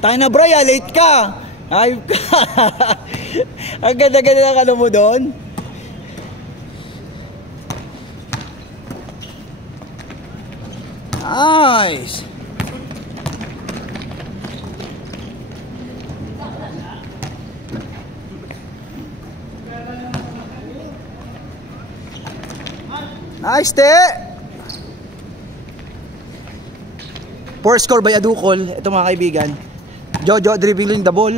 Tayo na bro, late ka. Ayop ka. Ang ganda-ganda ng ano mo doon. Nice. Nice, te. 4 score by Adukol. Ito mga kaibigan. Jojo dribbling the ball.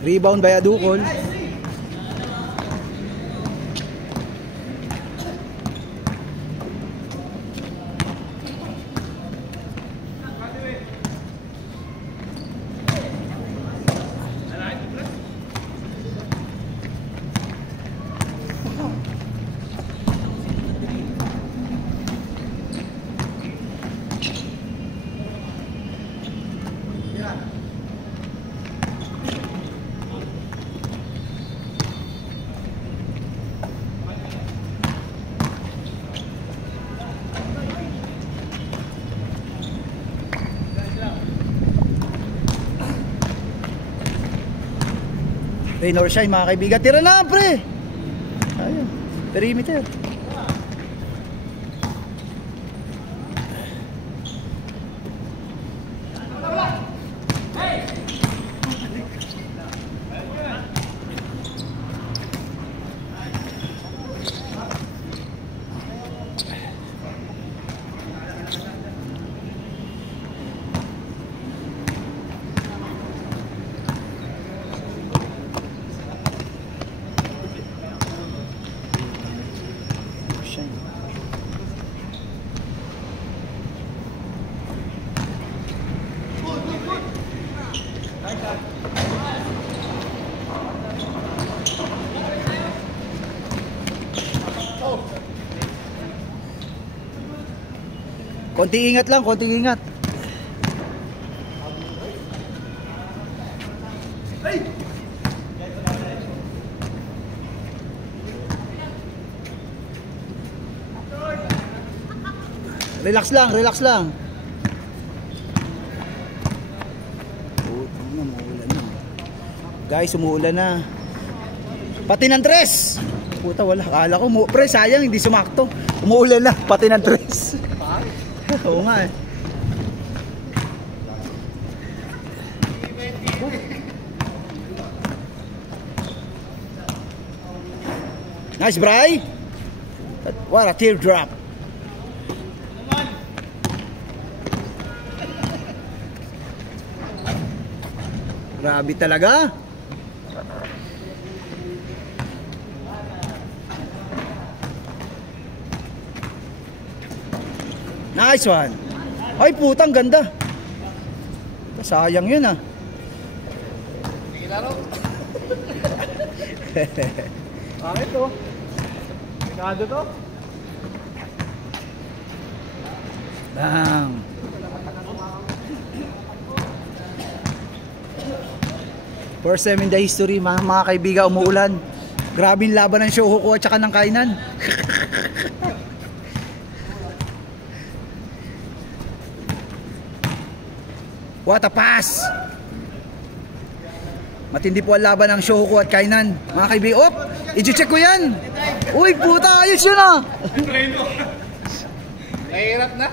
Rebound by Adukol. Rain or shine mga kaibigan. Tira na pre. Ayun. Perimeter. Konting ingat lang, konting ingat. Relax lang, relax lang. Umuulan na. Guys, umuulan na. Pati ng tres. Puta, wala. Akala ko, pre, sayang, hindi sumakto. Umuulan na, pati ng tres. Oo nga eh. Nice, Bray. What a teardrop. Grabe talaga. Nice one. Ay putang ganda. Sayang yun ah. Sige laro. Bakit to? Sigado to? Bang. First time in the history mga kaibigan, umuulan. Grabe yung laban ng Shohoku at saka ng Kainan. What a pass! Matindi po ang laban ng Shohoku at Kainan. Mga kaibigan, oh! I-check ko yan! Uy, puta! Ayos yun ah! Nahihirap na?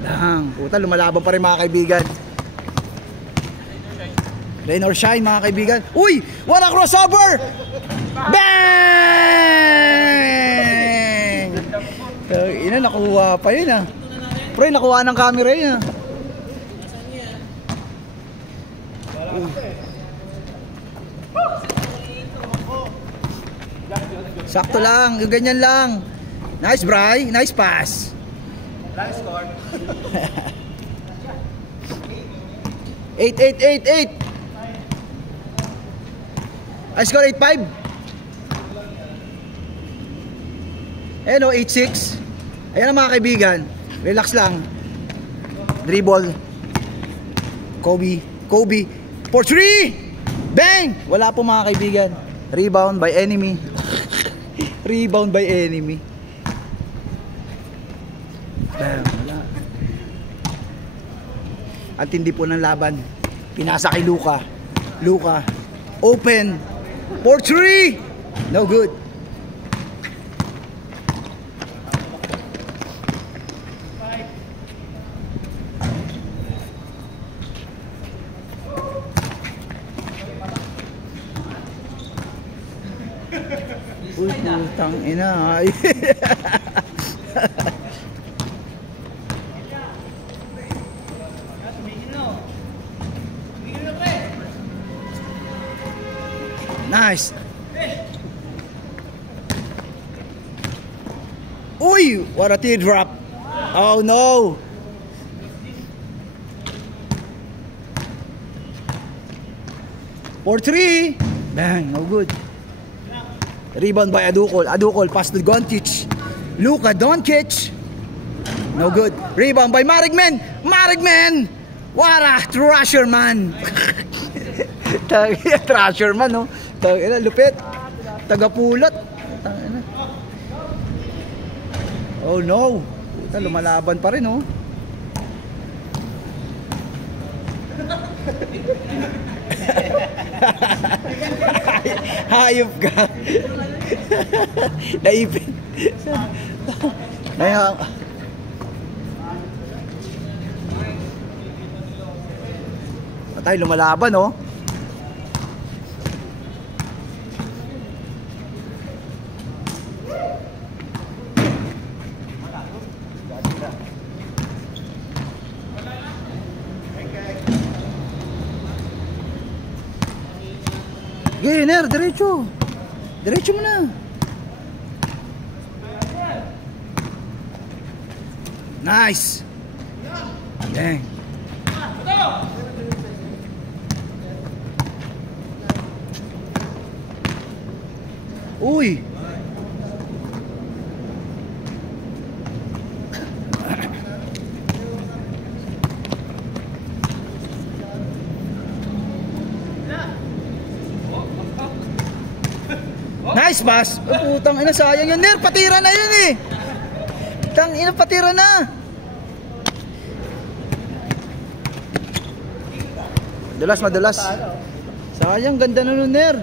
Dang, puta, lumalaban pa rin mga kaibigan. Rain or shine mga kaibigan. Uy! What a crossover! Bang! Ina, nakuha pa yun ah. Pre, nakuha ng camera yun ah. Sakto lang, yung ganyan lang. Nice, Bray. Nice pass. Last score. 8-8-8-8. I score 8-5. Ayan o, 8-6. Ayan ang mga kaibigan. Relax lang. Dribble. Kobe. For 3! Bang! Wala po mga kaibigan. Rebound by enemy. Rebound by enemy. Bang! Wala. Ang tindi po ng laban. Pinasa kay Luka. Open. For 3! No good. Uy, putang ina. Nice. Uy, what a teardrop. Oh no. For 3. Bang, no good. Rebound by Adukol. Pass to Doncic. Luka Doncic. No good. Rebound by Marigmen. What a trasher man. Trasher man, no? Lupit. Tagapulot. Oh no. Puta, lumalaban pa rin, oh. Hayop ka. Naipin. Patay, lumalaban, oh. Gainer, diretso. Diretso mo na. Nice. Dang. Uy. Nice pass. Oh, putang ina, sayang yun. Ner, patira na yun eh. Tang ina, patira na. Madulas. Sayang, ganda na nun, Ner.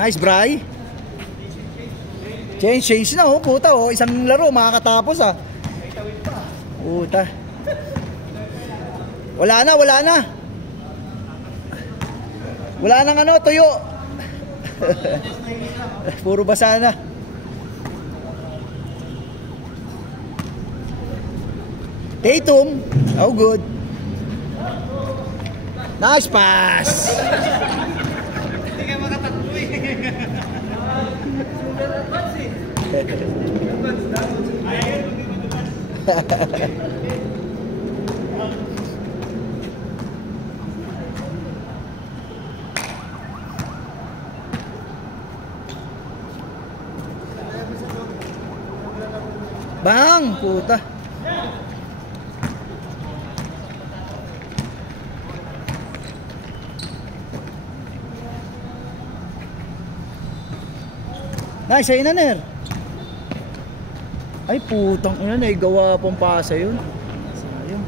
Nice, Bray. Change na, oh, puta, oh. Isang laro, makakatapos, ah. Puta. Wala na. Wala nang ano, tuyo. Puro basa na. Tatum. Oh, good. Nice pass. Bang, puta. Nice, ayun na, Ner. Ay, putang ina, naigawa pang pasa yun. Sayang.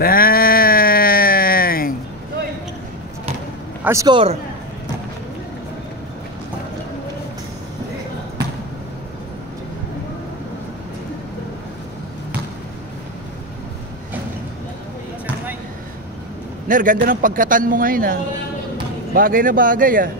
Bang! Our score. Ner, ganda ng pagkatan mo ngayon, ah. Bagay na bagay, ah.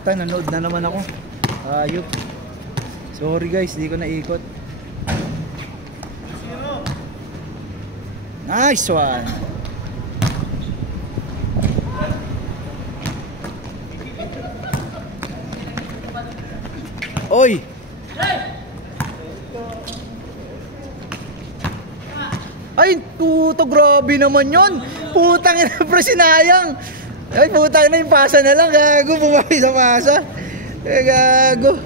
Puta, nanood na naman ako. Ayop. Sorry guys, di ko naikot. Nice one. Oy. Ay, puto, grabe naman yon. Putang ina, pre, sinayang. Ay, putang ina, yung pasa na lang. Gago, bumawi sa pasa. Eh, gago.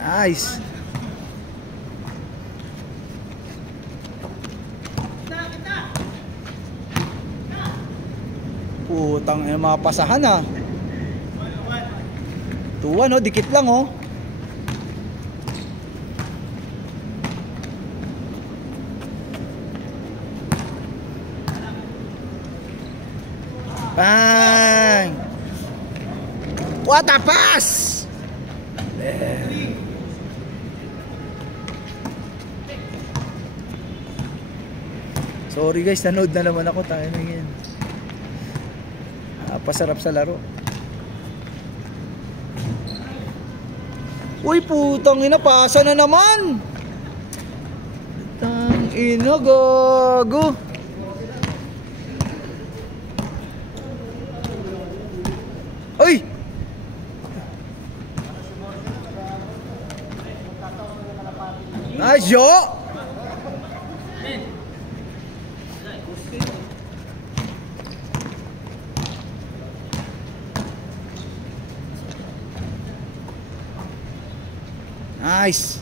Nice. Putang ina, mga pasahan ah. Tuwa no, dikit lang oh. Bang! What a pass! Sorry guys, nanood na naman ako. Tayo na yan. Pasarap sa laro. Uy, putang ina, pasa na naman. Putang ina, gago. Uy! Nice, yo! Nice.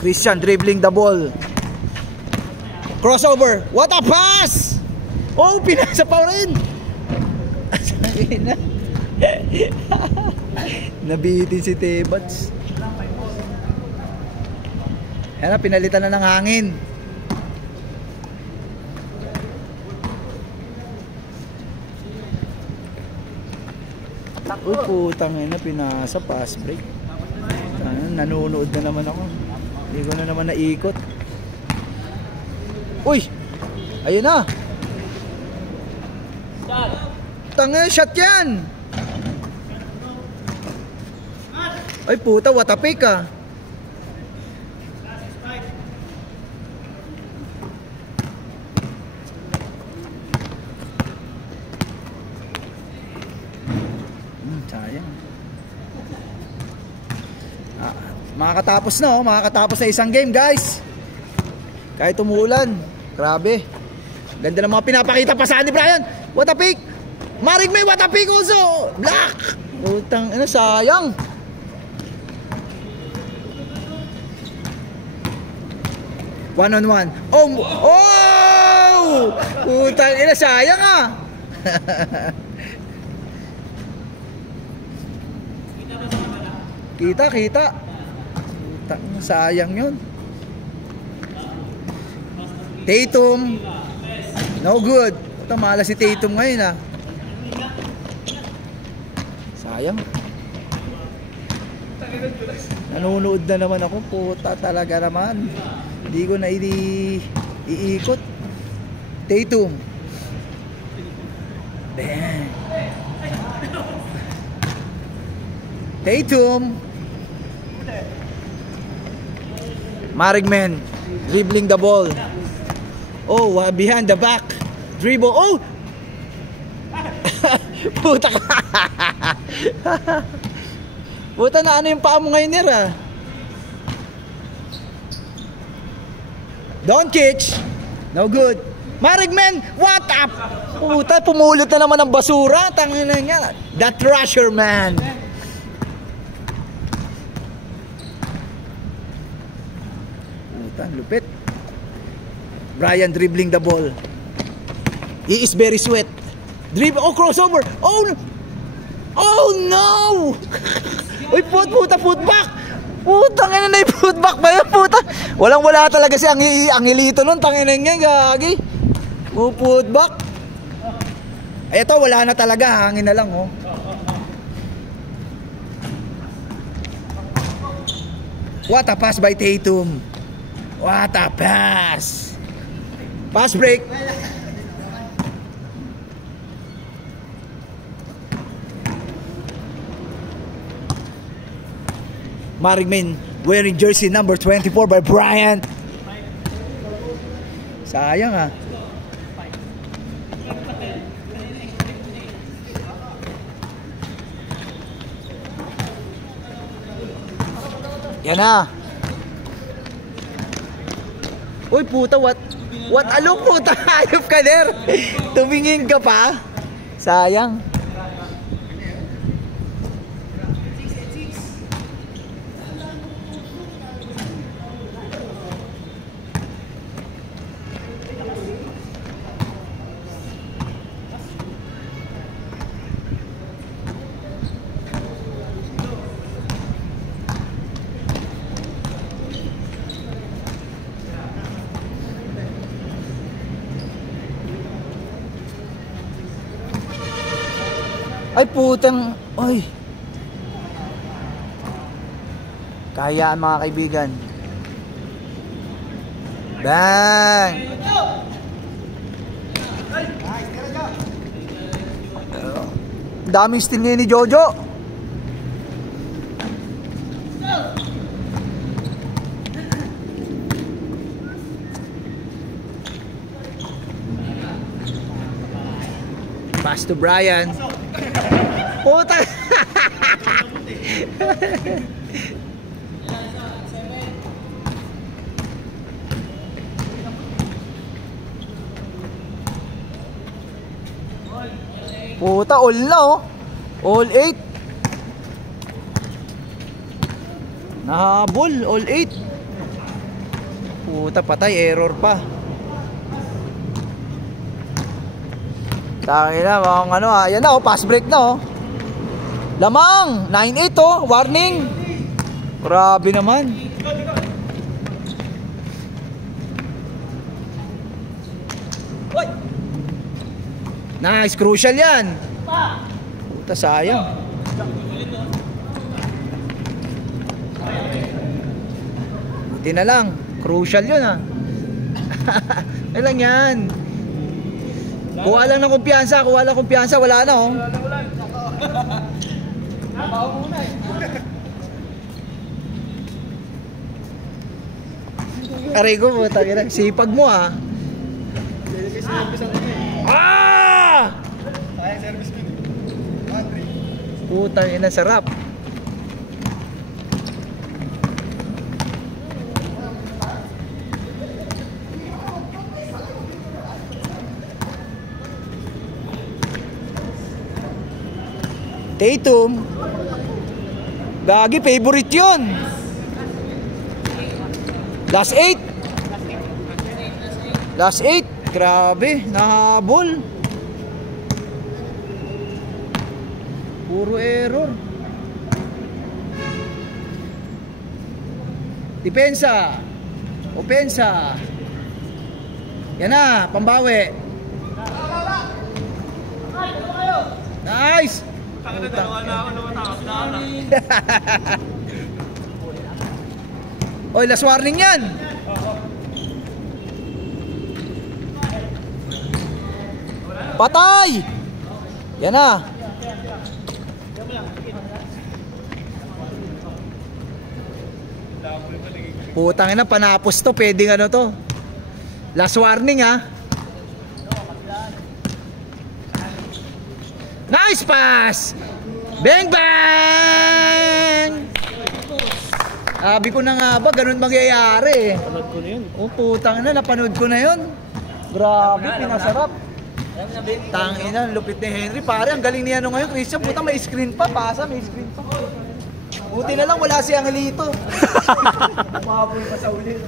Christian dribbling the ball. Crossover. What a pass! Oh, pinasa pa rin. Nabitin si Tebats. Yan na, pinalitan na ng hangin. Uy, putang ina, pinasa, pass break. Nanonood na naman ako. Hindi ko na naman naikot. Uy! Ayun na! Tanga, shot yan! Ay puta, what a pick ah! Sayang. Makakatapos na oh, makakatapos na isang game guys. Kahit umuulan. Grabe. Ganda ng mga pinapakita pa sa ni Brian. What a pick. Marig may what a pick also. Black. Putang ina, sayang. One on one. Oh! Oh! Putang ina, sayang ah. Kita. Putang, sayang yun. Tatum. No good. Ito, malas si Tatum ngayon ah. Sayang. Nanonood na naman ako. Puta talaga naman. Hindi ko na iikot. Tatum. Bang. Tatum. Marigman dribbling the ball. Oh, behind the back. Dribble. Oh! Puta ka. Puta na, ano yung paa mo ngayon nila? Doncic. No good. Marigman, what up? Puta, pumulot na naman ng basura. Tangin na nga. That rusher man. Puta, lupit. Brian dribbling the ball. He is very sweat. Dribble. Oh, crossover. Oh, oh no. Uy, puta, putback. Putang ina na yung putback ba yun, puta? Walang-wala talaga si Angelito nun. Tangina niya, gagi. Oh, putback. Ay, ito, wala na talaga. Hangin na lang, oh. What a pass by Tatum. What a pass. Pass break. Marigmin wearing jersey number 24 by Bryant. Sayang ah. Yan na. Uy puta, what alok puta, hayop ka der. Tumingin ka pa. Sayang. Ay putang, oy. Kayaan mga kaibigan. Bang! Daming steal ngayon ni Jojo. Pass to Brian. Puta. Puta, all na oh. All 8. Nahabol, all 8. Puta, patay, error pa. Tangin na, mga ano ah. Yan na oh, pass break na oh. Lamang, 9-8 oh, warning. Grabe naman. Nice, crucial yan. Puta, sayang. Buti na lang, crucial yun ah. Ilang yan. Kuha lang ng kumpiyansa, wala na oh. Aray ko po, sipag mo ah. Ah! Putang ina, sarap. Tatum. Gagi, favorite yun. Last 8. Last 8. Grabe, nahabol. Puro error. Depensa. Opensa. Yan na, pambawi. Nice. Oy, last warning yan. Patay. Yan na. Putang ina, panapos to. Pwedeng ano to. Last warning ha. Nice pass. Bang bang. Sabi ko na nga ba, ganun mangyayari. Napanood ko na yun. Oh, putang ina, napanood ko na yun. Grabe, pinasarap. Tangina, lupit ni Henry. Pare, ang galing niya ngayon, Christian. Puta, may screen pa. Pasa, may screen pa. Buti na lang, wala si Angelito. Umabol pa sa ulit.